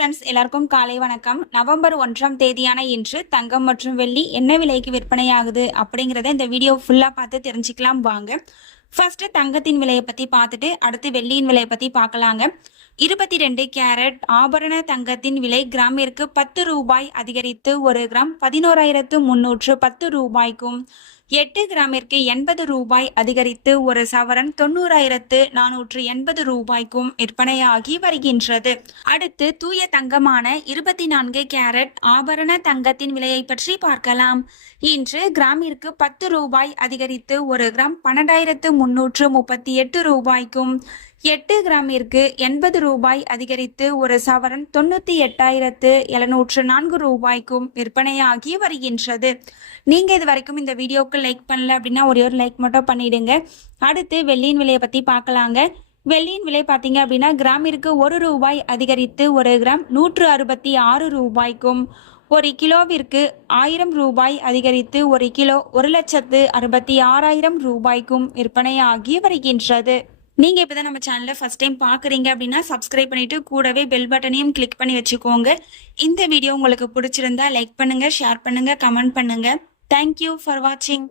Friends, எல்லாருக்கும் காலை வணக்கம். நவம்பர் 1ஆம் தேதியான இன்று தங்கம் மற்றும் வெள்ளி என்ன விலைக்கு விற்பனையாகுது அப்படிங்கிறத இந்த வீடியோ ஃபுல்லாக பார்த்து தெரிஞ்சுக்கலாம் வாங்க. ஃபர்ஸ்ட் தங்கத்தின் விலையை பற்றி பார்த்துட்டு அடுத்து வெள்ளியின் விலையை பற்றி பார்க்கலாங்க. 22 கேரட் ஆபரண தங்கத்தின் விலை கிராமிற்கு 10 ரூபாய் அதிகரித்து 1 கிராம் 11,310 ரூபாய்க்கும், 8 கிராமிற்கு 80 ரூபாய் அதிகரித்து 1 சவரன் 90,480 ரூபாய்க்கும் விற்பனையாகி வருகின்றது. அடுத்து தூய தங்கமான 24 கேரட் ஆபரண தங்கத்தின் விலையை பற்றி பார்க்கலாம். இன்று கிராமிற்கு 10 ரூபாய் அதிகரித்து 1 கிராம் 12,338 ரூபாய்க்கும், 8 கிராமிற்கு 80 ரூபாய் அதிகரித்து 1 சவரன் 98,704 ரூபாய்க்கும் விற்பனையாகி வருகின்றது. நீங்க இது வரைக்கும் இந்த வீடியோக்கு லைக் பண்ணல அப்படின்னா ஒரே ஒரு லைக் மட்டும் பண்ணிடுங்க. அடுத்து வெள்ளியின் விலையை பத்தி பார்க்கலாங்க. வெள்ளியின் விலை பார்த்தீங்க அப்படின்னா கிராமிற்கு 1 ரூபாய் அதிகரித்து 1 கிராம் 166 ரூபாய்க்கும், 1 கிலோவிற்கு 1000 ரூபாய் அதிகரித்து 1 கிலோ 1,66,000 ரூபாய்க்கும் விற்பனையாகி வருகின்றது. நீங்க இப்பதான் நம்ம சேனலை ஃபர்ஸ்ட் டைம் பாக்குறீங்க அப்படின்னா சப்ஸ்கிரைப் பண்ணிட்டு கூடவே பெல் பட்டனையும் கிளிக் பண்ணி வச்சுக்கோங்க. இந்த வீடியோ உங்களுக்கு பிடிச்சிருந்தா லைக் பண்ணுங்க, ஷேர் பண்ணுங்க, கமெண்ட் பண்ணுங்க. தேங்க்யூ ஃபார் வாட்சிங்.